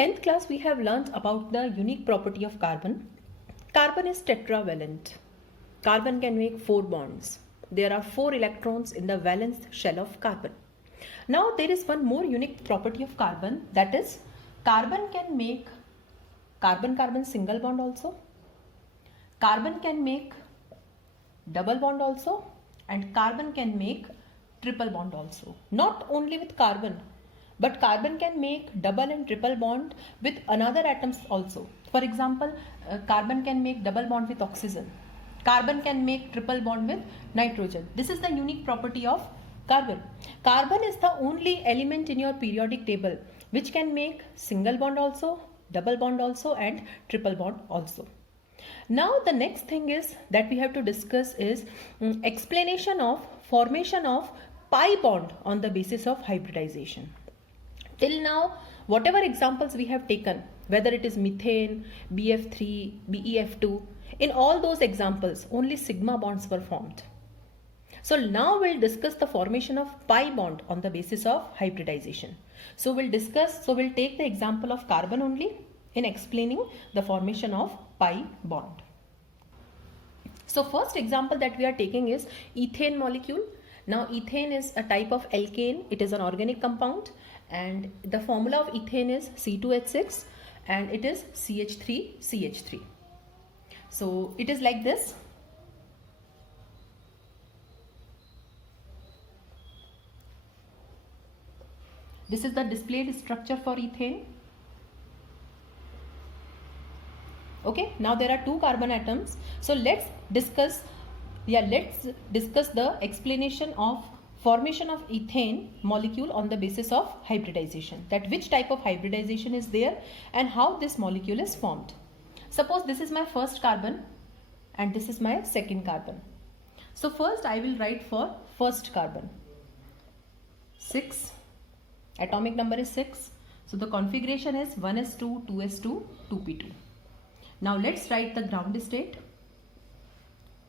10th class we have learnt about the unique property of carbon. Carbon is tetravalent. Carbon can make 4 bonds. There are 4 electrons in the valence shell of carbon. Now there is one more unique property of carbon, that is carbon can make carbon-carbon single bond also. Carbon can make double bond also, and carbon can make triple bond also. Not only with carbon, but carbon can make double and triple bond with another atoms also. For example, carbon can make double bond with oxygen. Carbon can make triple bond with nitrogen. This is the unique property of carbon. Carbon is the only element in your periodic table which can make single bond also, double bond also, and triple bond also. Now the next thing is that we have to discuss is explanation of formation of pi bond on the basis of hybridization. Till now, whatever examples we have taken, whether it is methane, BF3, BEF2, in all those examples only sigma bonds were formed. So now we'll discuss the formation of pi bond on the basis of hybridization. So we'll take the example of carbon only in explaining the formation of pi bond. So first example that we are taking is ethane molecule. Now ethane is a type of alkane. It is an organic compound and the formula of ethane is C2H6 and it is CH3CH3. So it is like this. This is the displayed structure for ethane. Okay, now there are 2 carbon atoms. So let's discuss the explanation of formation of ethane molecule on the basis of hybridization. That which type of hybridization is there and how this molecule is formed. Suppose this is my first carbon and this is my second carbon. So first I will write for first carbon. 6. Atomic number is 6. So the configuration is 1s2, 2s2, 2p2. Now let's write the ground state.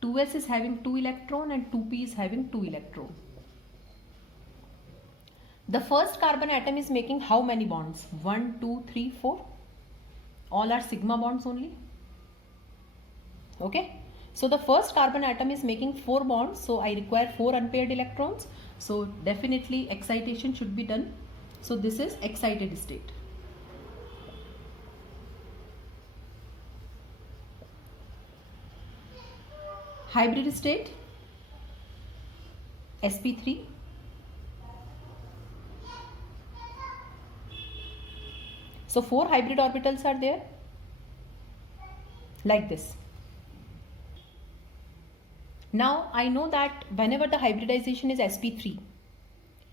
2s is having 2 electron and 2p is having 2 electron. The first carbon atom is making how many bonds? 1, 2, 3, 4. All are sigma bonds only. Okay. So the first carbon atom is making 4 bonds. So I require 4 unpaired electrons. So definitely excitation should be done. So this is excited state. Hybrid state, sp3. So 4 hybrid orbitals are there like this. Now I know that whenever the hybridization is sp3,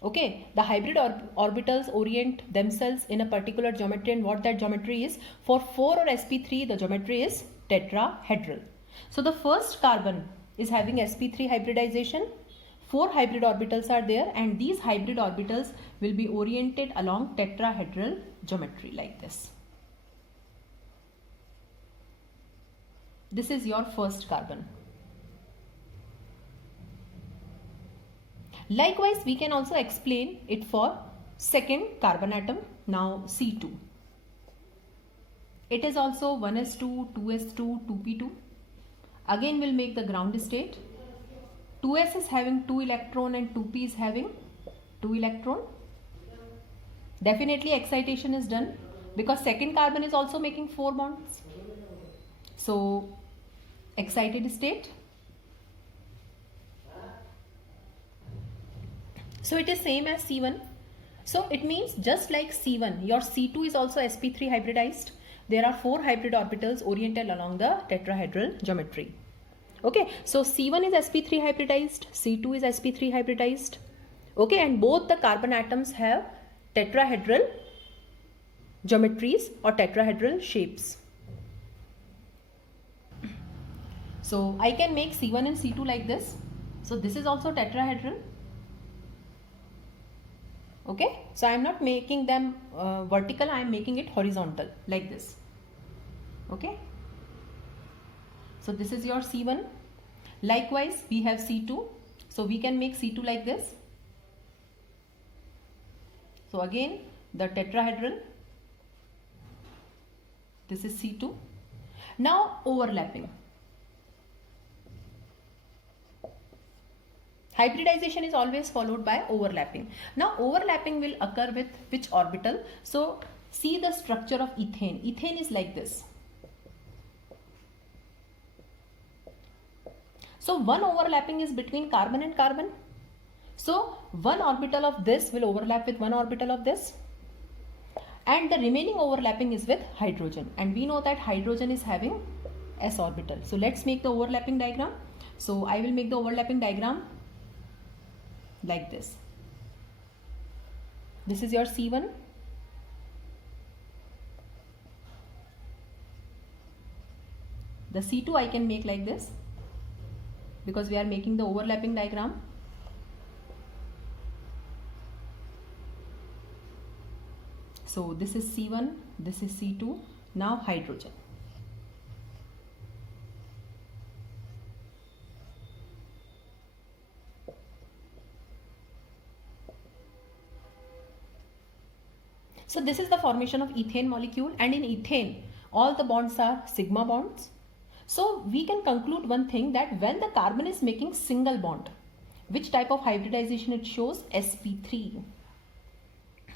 okay, the hybrid orbitals orient themselves in a particular geometry, and what that geometry is. For 4 or sp3, the geometry is tetrahedral. So the first carbon is having sp3 hybridization. 4 hybrid orbitals are there and these hybrid orbitals will be oriented along tetrahedral geometry like this. This is your first carbon. Likewise, we can also explain it for second carbon atom. Now C2. It is also 1s2, 2s2, 2p2. Again we'll make the ground state. 2s is having 2 electron and 2p is having 2 electron. Definitely excitation is done because second carbon is also making 4 bonds. So excited state. So it is same as C1. So it means just like C1, your C2 is also sp3 hybridized. There are 4 hybrid orbitals oriented along the tetrahedral geometry. Okay, so C1 is sp3 hybridized, C2 is sp3 hybridized. Okay, and both the carbon atoms have tetrahedral geometries or tetrahedral shapes. So I can make C1 and C2 like this. So this is also tetrahedral. Okay, so I am not making them vertical, I am making it horizontal like this. Okay, so this is your C1. Likewise, we have C2. So we can make C2 like this. So again, the tetrahedral. This is C2. Now overlapping. Hybridization is always followed by overlapping. Now overlapping will occur with which orbital? So see the structure of ethane. Ethane is like this. So one overlapping is between carbon and carbon. So one orbital of this will overlap with one orbital of this. And the remaining overlapping is with hydrogen. And we know that hydrogen is having s orbital. So let's make the overlapping diagram. So I will make the overlapping diagram like this. This is your C1. The C2 I can make like this because we are making the overlapping diagram. So this is C1, this is C2, now hydrogen. So this is the formation of ethane molecule, and in ethane all the bonds are sigma bonds. So we can conclude one thing, that when the carbon is making single bond, which type of hybridization it shows? sp3.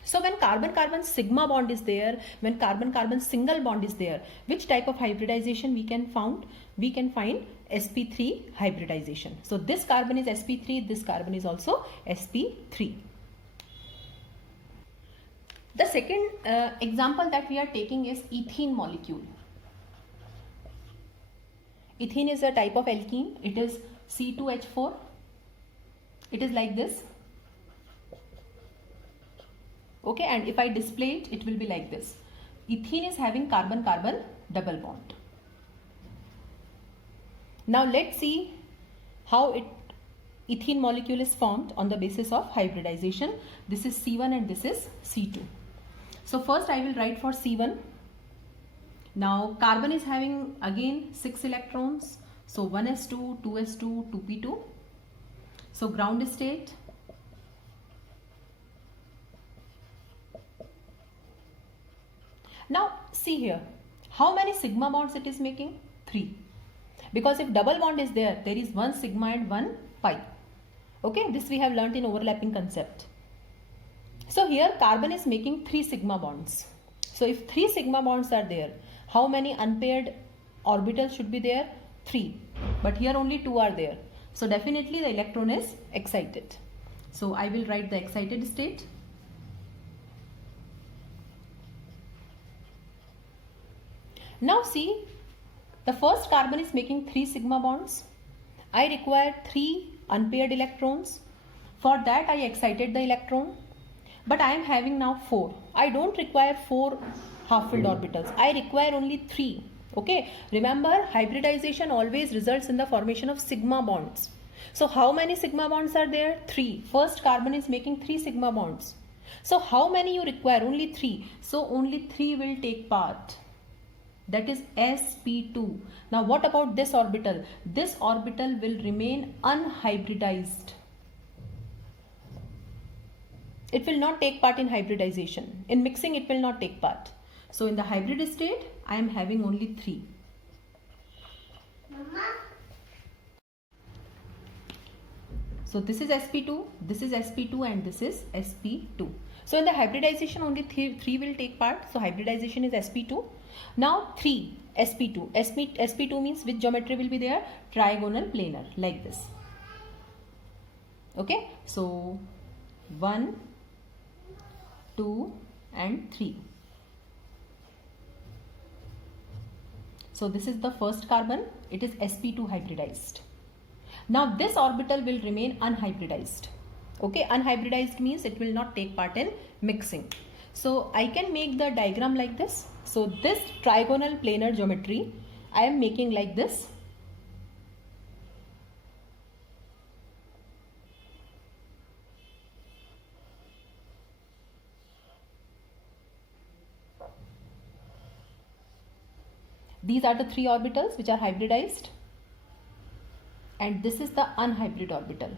So when carbon-carbon sigma bond is there, when carbon-carbon single bond is there, which type of hybridization we can find? We can find sp3 hybridization. So this carbon is sp3, this carbon is also sp3. The second example that we are taking is ethene molecule. Ethene is a type of alkene. It is C2H4. It is like this. Okay, and if I display it, it will be like this. Ethene is having carbon-carbon double bond. Now let's see how ethene molecule is formed on the basis of hybridization. This is C1 and this is C2. So first I will write for C1. Now carbon is having again 6 electrons. So 1s2, 2s2, 2p2. So ground state. Now see here, how many sigma bonds it is making? 3. Because if double bond is there, there is 1 sigma and 1 pi. Okay, this we have learnt in overlapping concept. So here carbon is making 3 sigma bonds. So if 3 sigma bonds are there, how many unpaired orbitals should be there? 3. But here only 2 are there. So definitely the electron is excited. So I will write the excited state. Now see, the first carbon is making 3 sigma bonds. I require 3 unpaired electrons. For that I excited the electron. But I am having now 4. I don't require 4 half-filled orbitals. I require only 3. Okay. Remember, hybridization always results in the formation of sigma bonds. So how many sigma bonds are there? 3. First carbon is making 3 sigma bonds. So how many you require? Only 3. So only 3 will take part. That is sp2. Now what about this orbital? This orbital will remain unhybridized. It will not take part in hybridization. In mixing it will not take part. So in the hybrid state I am having only 3. Mama. So this is sp2, this is sp2 and this is sp2. So in the hybridization only 3 will take part. So hybridization is sp2. Now 3 sp2. sp2 means which geometry will be there? Trigonal planar, like this. Okay. So 1, 2 and 3. So this is the first carbon. It is sp2 hybridized. Now this orbital will remain unhybridized. Okay, unhybridized means it will not take part in mixing. So I can make the diagram like this. So this trigonal planar geometry I am making like this. These are the 3 orbitals which are hybridized, and this is the unhybrid orbital.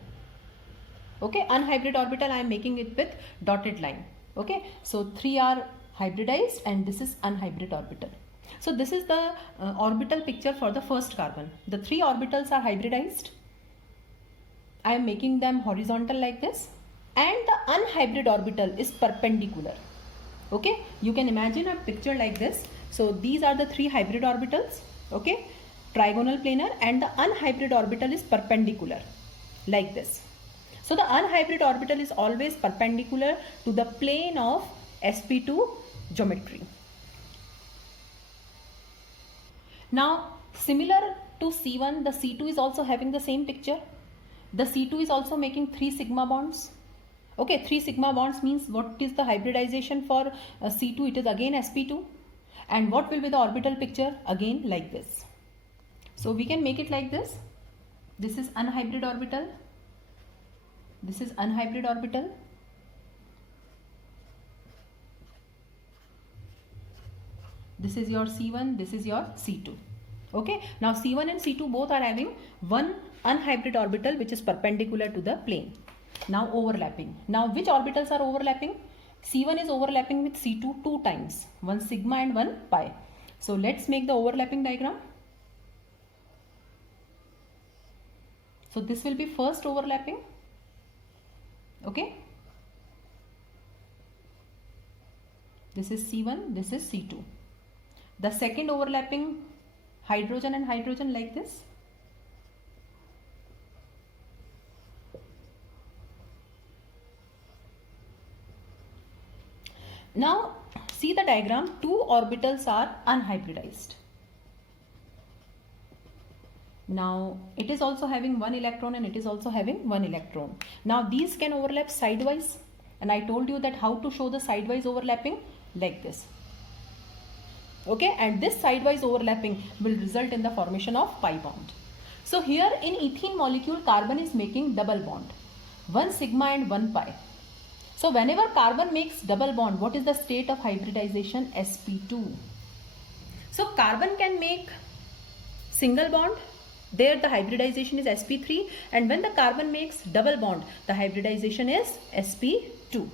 Okay, unhybrid orbital I am making it with dotted line. Okay, so 3 are hybridized and this is unhybrid orbital. So this is the orbital picture for the first carbon. The 3 orbitals are hybridized. I am making them horizontal like this, and the unhybrid orbital is perpendicular. Okay, you can imagine a picture like this. So these are the 3 hybrid orbitals, okay, trigonal planar, and the unhybrid orbital is perpendicular like this. So the unhybrid orbital is always perpendicular to the plane of sp2 geometry. Now similar to C1, the C2 is also having the same picture. The C2 is also making 3 sigma bonds. Okay, 3 sigma bonds means what is the hybridization for C2? It is again sp2. And what will be the orbital picture? Again like this. So we can make it like this. This is unhybrid orbital. This is unhybrid orbital. This is your C1, this is your C2. Okay, now C1 and C2 both are having one unhybrid orbital which is perpendicular to the plane. Now overlapping. Now which orbitals are overlapping? C1 is overlapping with C2 2 times, one sigma and one pi. So let's make the overlapping diagram. So this will be first overlapping. Okay. This is C1, this is C2. The second overlapping, hydrogen and hydrogen like this. Now see the diagram, 2 orbitals are unhybridized. Now it is also having 1 electron and it is also having 1 electron. Now these can overlap sidewise, and I told you that how to show the sidewise overlapping like this. Okay, and this sidewise overlapping will result in the formation of pi bond. So here in ethene molecule, carbon is making double bond, 1 sigma and 1 pi. So whenever carbon makes double bond, what is the state of hybridization? sp2. So carbon can make single bond, there the hybridization is sp3, and when the carbon makes double bond, the hybridization is sp2.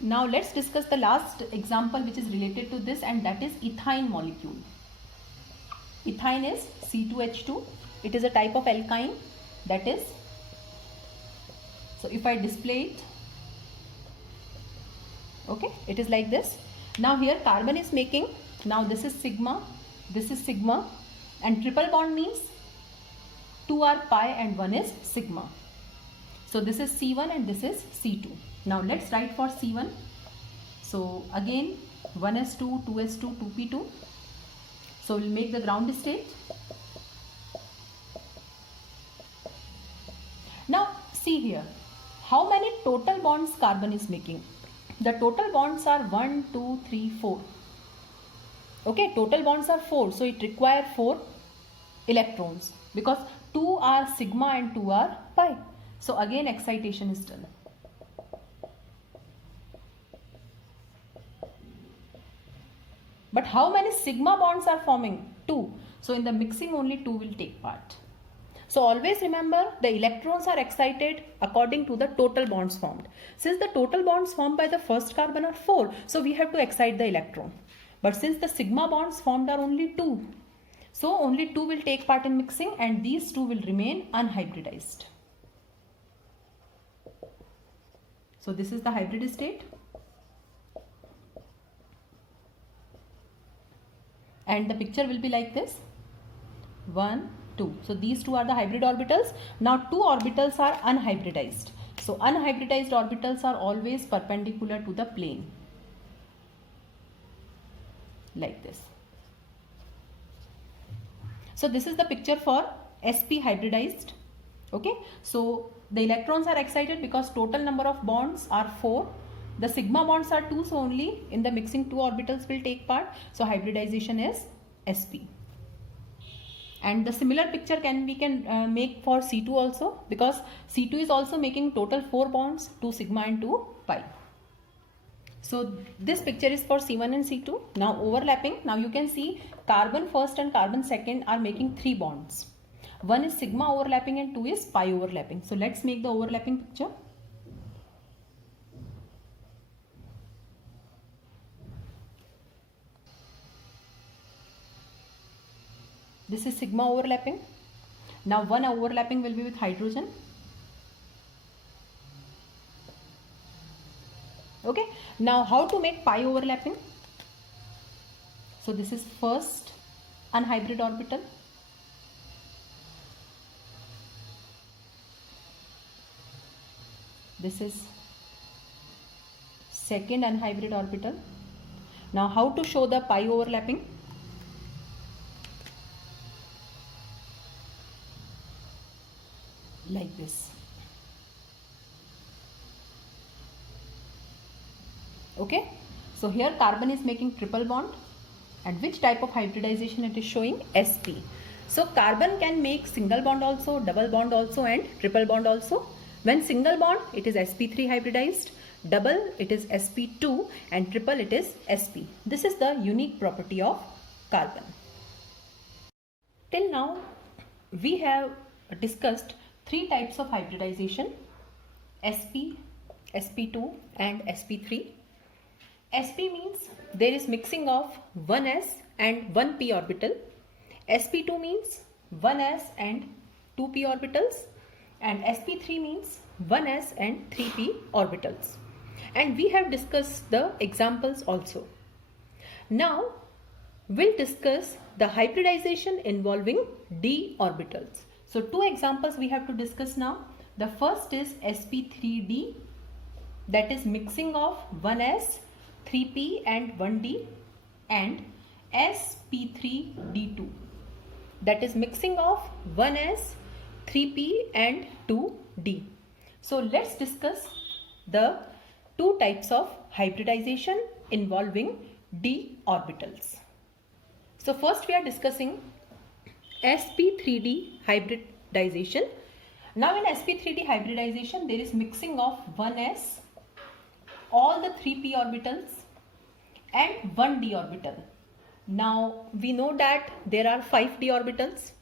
Now let's discuss the last example which is related to this, and that is ethyne molecule. Ethyne is C2H2. It is a type of alkyne, that is. So if I display it, okay, it is like this. Now here carbon is making, now this is sigma, and triple bond means 2 are pi and 1 is sigma. So this is C1 and this is C2. Now let's write for C1. So again 1s2, 2s2, 2p2. So we'll make the ground state. Now see here, how many total bonds carbon is making? The total bonds are 1, 2, 3, 4. Okay, total bonds are 4. So it requires 4 electrons because 2 are sigma and 2 are pi. So again excitation is done. But how many sigma bonds are forming? 2. So in the mixing only 2 will take part. So always remember, the electrons are excited according to the total bonds formed. Since the total bonds formed by the first carbon are 4, so we have to excite the electron. But since the sigma bonds formed are only 2, so only 2 will take part in mixing and these 2 will remain unhybridized. So this is the hybrid state. And the picture will be like this. 1, 2. So these 2 are the hybrid orbitals. Now 2 orbitals are unhybridized. So unhybridized orbitals are always perpendicular to the plane. Like this. So this is the picture for sp hybridized. Okay. So the electrons are excited because total number of bonds are 4. The sigma bonds are 2, so only in the mixing 2 orbitals will take part. So hybridization is sp. And the similar picture we can make for C2 also, because C2 is also making total 4 bonds, 2 sigma and 2 pi. So this picture is for C1 and C2. Now overlapping. Now you can see carbon first and carbon second are making 3 bonds. 1 is sigma overlapping and 2 is pi overlapping. So let's make the overlapping picture. This is sigma overlapping. Now one overlapping will be with hydrogen. Okay, now how to make pi overlapping? So this is first anhybrid orbital. This is second anhybrid orbital. Now how to show the pi overlapping? Like this. Okay, so here carbon is making triple bond, and which type of hybridization it is showing? sp. So carbon can make single bond also, double bond also, and triple bond also. When single bond, it is sp3 hybridized, double it is sp2, and triple it is sp. This is the unique property of carbon. Till now we have discussed three types of hybridization: sp, sp2 and sp3. sp means there is mixing of 1s and 1p orbital. sp2 means 1s and 2p orbitals, and sp3 means 1s and 3p orbitals. And we have discussed the examples also. Now we'll discuss the hybridization involving d orbitals. So two examples we have to discuss now. The first is sp3d, that is mixing of 1s, 3p and 1d, and sp3d2, that is mixing of 1s, 3p and 2d. So let's discuss the two types of hybridization involving d orbitals. So first we are discussing sp3d hybridization. Now in sp3d hybridization there is mixing of 1s, all the 3p orbitals and 1d orbital. Now we know that there are 5d orbitals.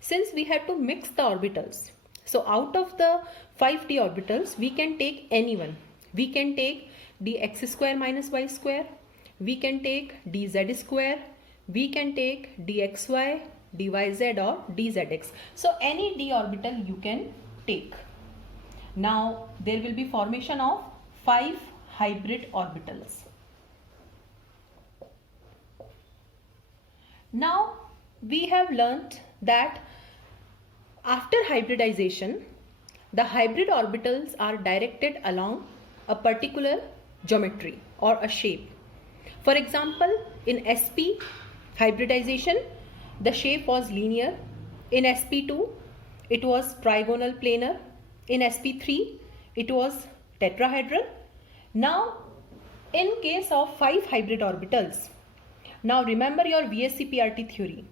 Since we have to mix the orbitals, so out of the 5d orbitals we can take any one. We can take dx square minus y square, we can take dz square, we can take dxy, dyz or dzx. So any d orbital you can take. Now there will be formation of 5 hybrid orbitals. Now we have learnt that after hybridization, the hybrid orbitals are directed along a particular geometry or a shape. For example, in sp hybridization, the shape was linear. In sp2, it was trigonal planar. In sp3, it was tetrahedral. Now, in case of 5 hybrid orbitals, now remember your VSC PRT theory.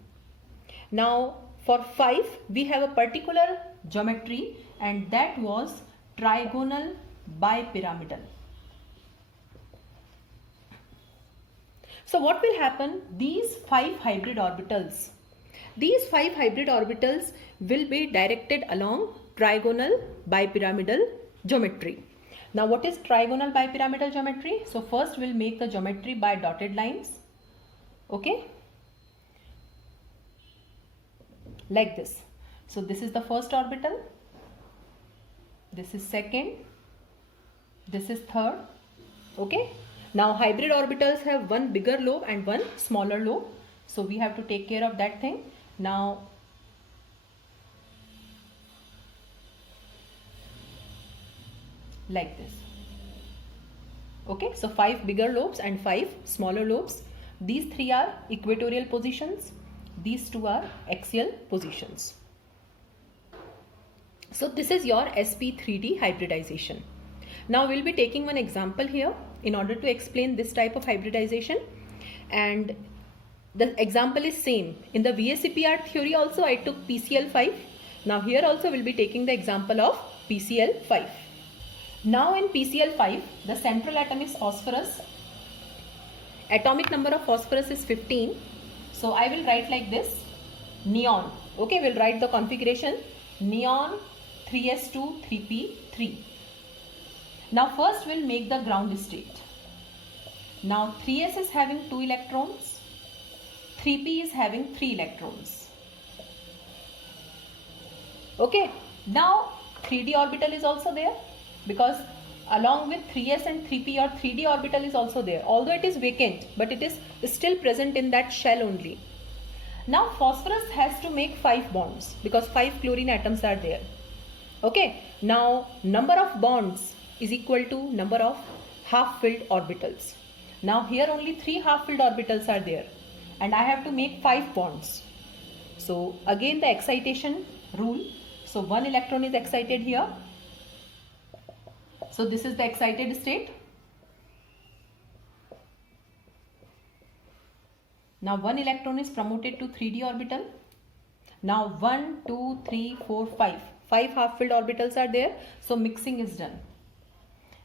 Now, for 5, we have a particular geometry, and that was trigonal bipyramidal. So what will happen? These 5 hybrid orbitals will be directed along trigonal bipyramidal geometry. Now what is trigonal bipyramidal geometry? So first we'll make the geometry by dotted lines. Okay, like this. So this is the first orbital, this is second, this is third. Okay, now hybrid orbitals have one bigger lobe and one smaller lobe, so we have to take care of that thing. Now like this. Okay, so 5 bigger lobes and 5 smaller lobes. These 3 are equatorial positions, these 2 are axial positions. So this is your sp3d hybridization. Now we'll be taking one example here in order to explain this type of hybridization, and the example is same. In the VSCPR theory also I took PCl5. Now here also we'll be taking the example of PCl5. Now in PCl5, the central atom is phosphorus. Atomic number of phosphorus is 15. So I will write like this: neon. Okay, we'll write the configuration: neon 3s2 3p3. Now first we'll make the ground state. Now 3s is having 2 electrons, 3p is having 3 electrons. Okay, now 3d orbital is also there, because along with 3s and 3p, your 3d orbital is also there, although it is vacant, but it is still present in that shell only. Now phosphorus has to make 5 bonds because 5 chlorine atoms are there. Okay, now number of bonds is equal to number of half-filled orbitals. Now here only 3 half-filled orbitals are there and I have to make 5 bonds. So again the excitation rule. So 1 electron is excited here. So this is the excited state. Now 1 electron is promoted to 3d orbital. Now 1, 2, 3, 4, 5. 5 half-filled orbitals are there. So mixing is done.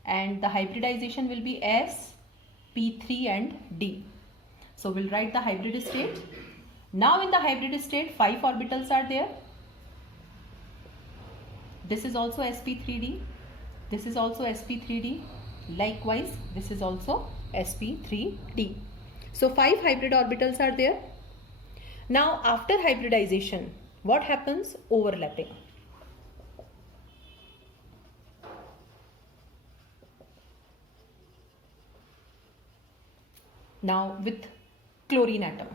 And the hybridization will be S, P3 and D. So we'll write the hybrid state. Now in the hybrid state 5 orbitals are there. This is also sp3d. This is also sp3d. Likewise this is also sp3d. So 5 hybrid orbitals are there. Now after hybridization, what happens? Overlapping. Now with chlorine atom.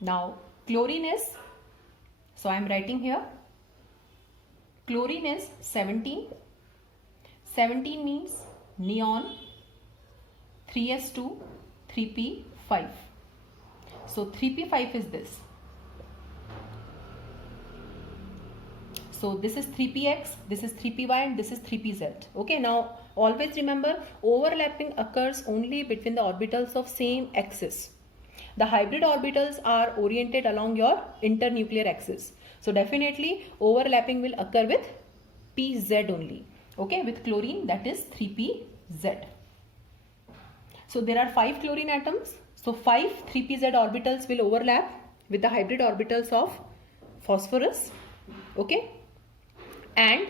Now chlorine is, so I am writing here, chlorine is 17. 17 means neon, 3s2, 3p5. So 3p5 is this. So this is 3px, this is 3py and this is 3pz. Okay, now always remember overlapping occurs only between the orbitals of same axis. The hybrid orbitals are oriented along your internuclear axis. So definitely overlapping will occur with pz only. Okay, with chlorine that is 3pz. So there are 5 chlorine atoms. So 5 3pz orbitals will overlap with the hybrid orbitals of phosphorus. Okay. And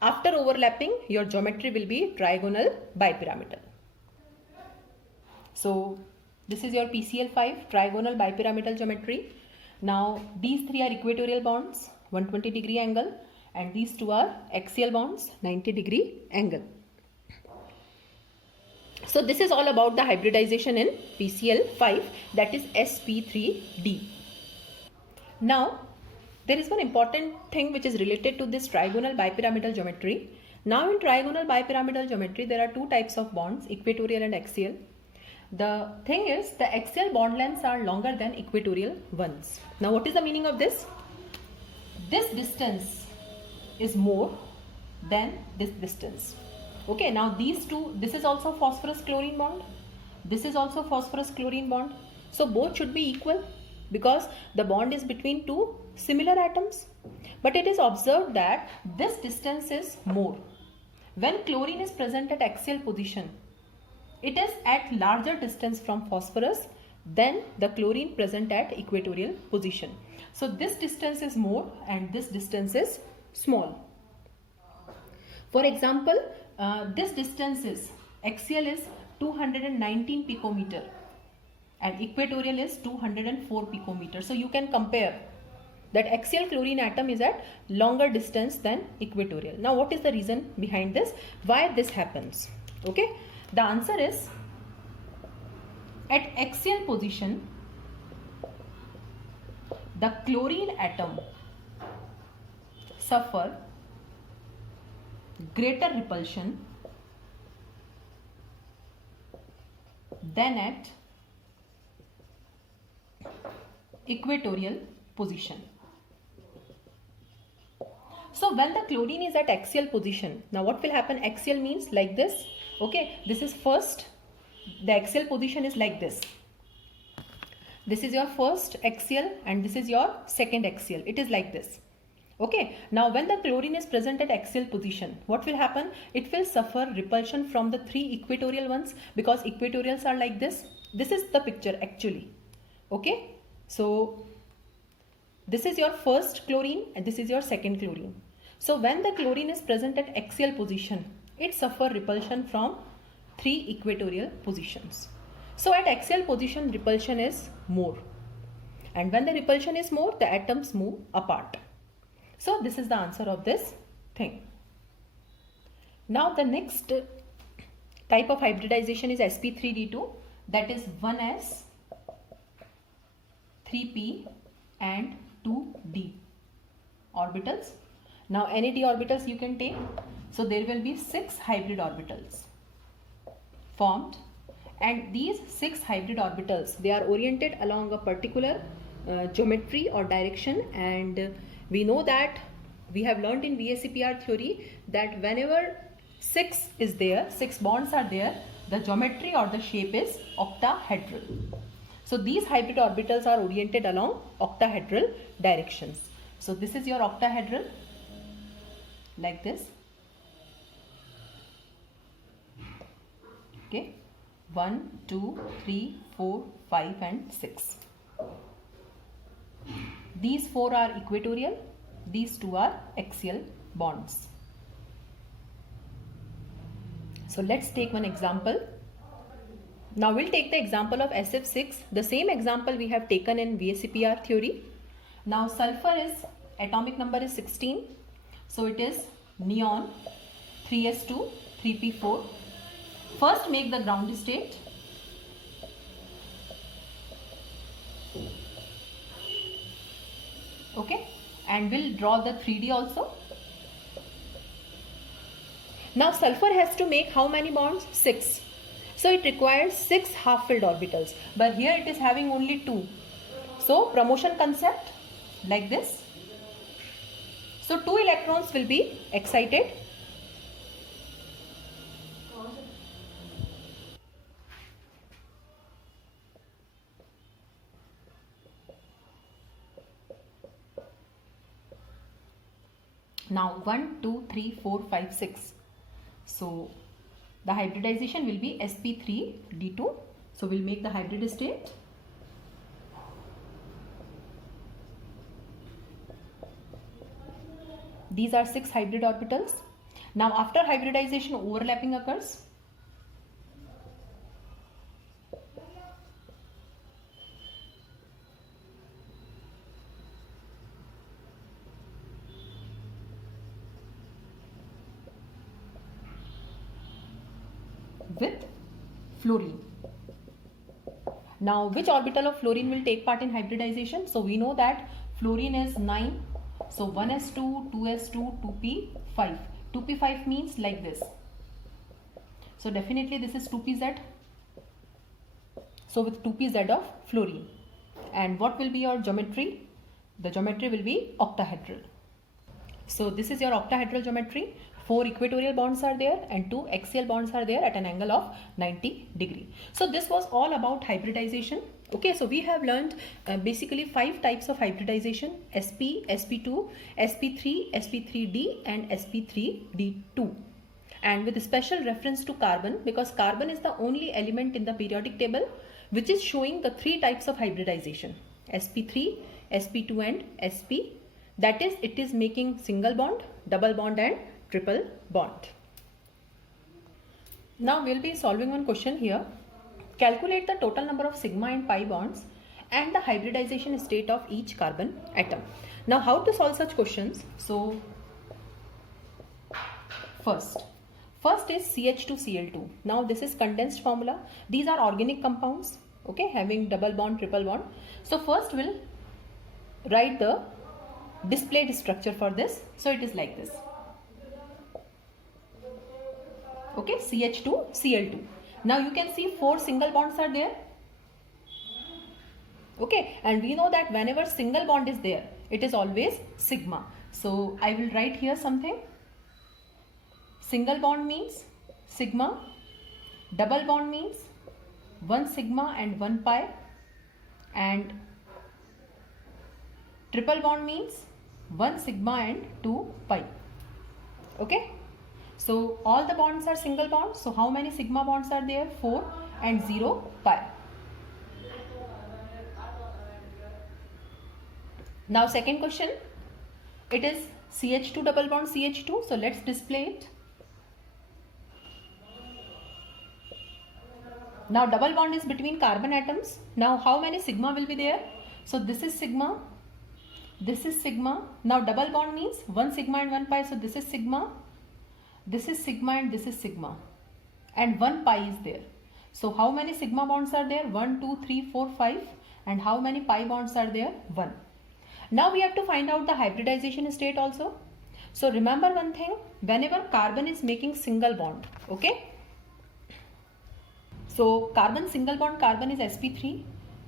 after overlapping, your geometry will be trigonal bipyramidal. So this is your PCl5 trigonal bipyramidal geometry. Now these 3 are equatorial bonds, 120 degree angle, and these 2 are axial bonds, 90 degree angle. So this is all about the hybridization in PCl5, that is sp3d. Now there is one important thing which is related to this trigonal bipyramidal geometry. Now in trigonal bipyramidal geometry there are 2 types of bonds, equatorial and axial. The thing is the axial bond lengths are longer than equatorial ones. Now what is the meaning of this? This distance is more than this distance. Okay, now these 2, this is also phosphorus chlorine bond, this is also phosphorus chlorine bond. So both should be equal because the bond is between 2 similar atoms. But it is observed that this distance is more. When chlorine is present at axial position, it is at larger distance from phosphorus than the chlorine present at equatorial position. So this distance is more and this distance is small. For example, this distance is, axial is 219 picometer and equatorial is 204 picometer. So you can compare that axial chlorine atom is at longer distance than equatorial. Now what is the reason behind this? Why this happens? Okay, the answer is at axial position the chlorine atom suffer greater repulsion than at equatorial position. So when the chlorine is at axial position, now what will happen? Axial means like this. Okay, this is first, the axial position is like this. This is your first axial and this is your second axial. It is like this. Okay, now when the chlorine is present at axial position, what will happen? It will suffer repulsion from the 3 equatorial ones because equatorials are like this. This is the picture actually. Okay, so this is your first chlorine and this is your second chlorine. So when the chlorine is present at axial position, it suffers repulsion from 3 equatorial positions. So at axial position repulsion is more. And when the repulsion is more, the atoms move apart. So this is the answer of this thing. Now the next type of hybridization is sp3d2, that is 1s, 3p and 2d orbitals. Now any d orbitals you can take. So there will be 6 hybrid orbitals formed, and these 6 hybrid orbitals, they are oriented along a particular geometry or direction. And we know that we have learned in VSEPR theory that whenever 6 is there, 6 bonds are there, the geometry or the shape is octahedral. So these hybrid orbitals are oriented along octahedral directions. So this is your octahedral, like this. Okay, 1, 2, 3, 4, 5 and 6. These 4 are equatorial, these 2 are axial bonds. So let's take one example. Now we'll take the example of SF6, the same example we have taken in VSEPR theory. Now sulfur is, atomic number is 16. So it is neon, 3s2, 3p4. First make the ground state. Okay, and we'll draw the 3D also. Now sulfur has to make how many bonds? 6. So it requires 6 half-filled orbitals, but here it is having only 2. So promotion concept, like this. So 2 electrons will be excited. Now 1, 2, 3, 4, 5, 6. So the hybridization will be sp3d2. So we'll make the hybrid state. These are 6 hybrid orbitals. Now after hybridization, overlapping occurs. With fluorine. Now which orbital of fluorine will take part in hybridization? So we know that fluorine is 9. So 1s2, 2s2, 2p5. 2p5 means like this. So definitely this is 2pz. So with 2pz of fluorine. And what will be your geometry? The geometry will be octahedral. So this is your octahedral geometry. 4 equatorial bonds are there and 2 axial bonds are there at an angle of 90 degree. So this was all about hybridization. Okay, so we have learned basically 5 types of hybridization: sp, sp2, sp3, sp3d and sp3d2. And with special reference to carbon, because carbon is the only element in the periodic table which is showing the 3 types of hybridization: sp3, sp2 and sp. That is, it is making single bond, double bond and triple bond. Now we'll be solving one question here. Calculate the total number of sigma and pi bonds and the hybridization state of each carbon atom. Now how to solve such questions? So first is CH2Cl2. Now this is condensed formula. These are organic compounds, okay, having double bond, triple bond. So first we'll write the displayed structure for this. So it is like this. Okay, CH2Cl2. Now you can see 4 single bonds are there. Okay, and we know that whenever single bond is there, it is always sigma. So I will write here something. Single bond means sigma, double bond means 1 sigma and 1 pi, and triple bond means 1 sigma and 2 pi. Okay. So all the bonds are single bonds. So how many sigma bonds are there? 4 and 0 pi. Now second question. It is CH2 double bond CH2. So let's display it. Now double bond is between carbon atoms. Now how many sigma will be there? So this is sigma, this is sigma. Now double bond means 1 sigma and 1 pi. So this is sigma, this is sigma and this is sigma. And 1 pi is there. So how many sigma bonds are there? 1, 2, 3, 4, 5. And how many pi bonds are there? 1. Now we have to find out the hybridization state also. So remember one thing, whenever carbon is making single bond, okay? So carbon single bond carbon is sp3,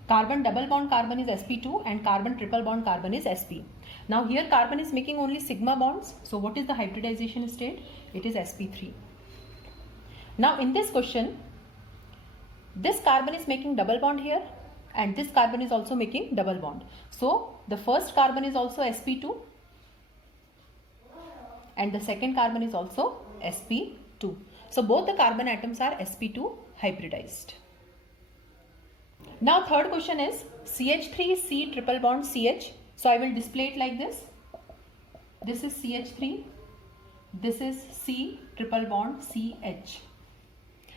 carbon double bond carbon is sp2, and carbon triple bond carbon is sp. Now here carbon is making only sigma bonds. So what is the hybridization state? It is sp3. Now in this question, this carbon is making double bond here and this carbon is also making double bond. So the first carbon is also sp2 and the second carbon is also sp2. So both the carbon atoms are sp2 hybridized. Now third question is CH3 C triple bond CH. So I will display it like this. This is CH3. This is C triple bond CH.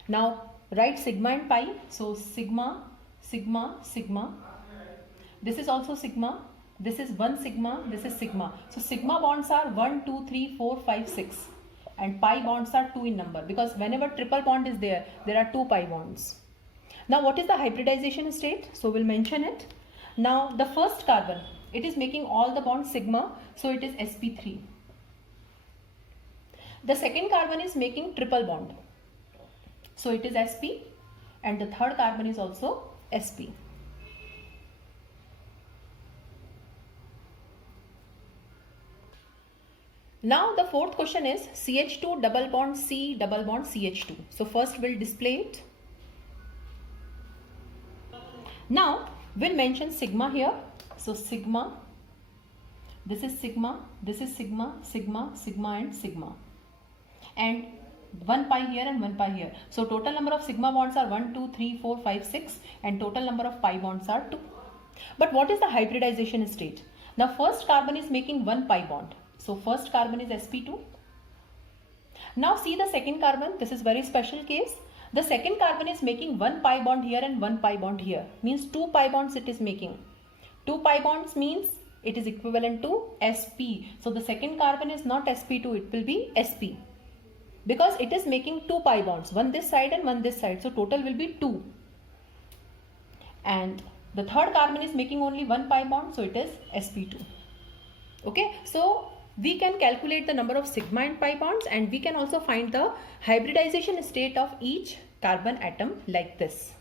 Now write sigma and pi. So sigma, sigma, sigma. This is also sigma. This is 1 sigma. This is sigma. So sigma bonds are 1, 2, 3, 4, 5, 6. And pi bonds are 2 in number, because whenever triple bond is there, there are 2 pi bonds. Now what is the hybridization state? So we'll mention it. Now the first carbon, it is making all the bonds sigma, so it is sp3. The second carbon is making triple bond, so it is sp, and the third carbon is also sp. Now the fourth question is CH2 double bond C double bond CH2. So first we'll display it. Now we'll mention sigma here. So sigma, this is sigma, this is sigma, sigma, sigma and sigma. And 1 pi here and 1 pi here. So total number of sigma bonds are 1, 2, 3, 4, 5, 6 and total number of pi bonds are 2. But what is the hybridization state? Now first carbon is making 1 pi bond. So first carbon is sp2. Now see the second carbon. This is very special case. The second carbon is making 1 pi bond here and 1 pi bond here. Means 2 pi bonds it is making. 2 pi bonds means it is equivalent to sp. So the second carbon is not sp2. It will be sp. Because it is making 2 pi bonds. One this side and one this side. So total will be 2. And the third carbon is making only 1 pi bond. So it is sp2. Okay. So we can calculate the number of sigma and pi bonds, and we can also find the hybridization state of each carbon atom like this.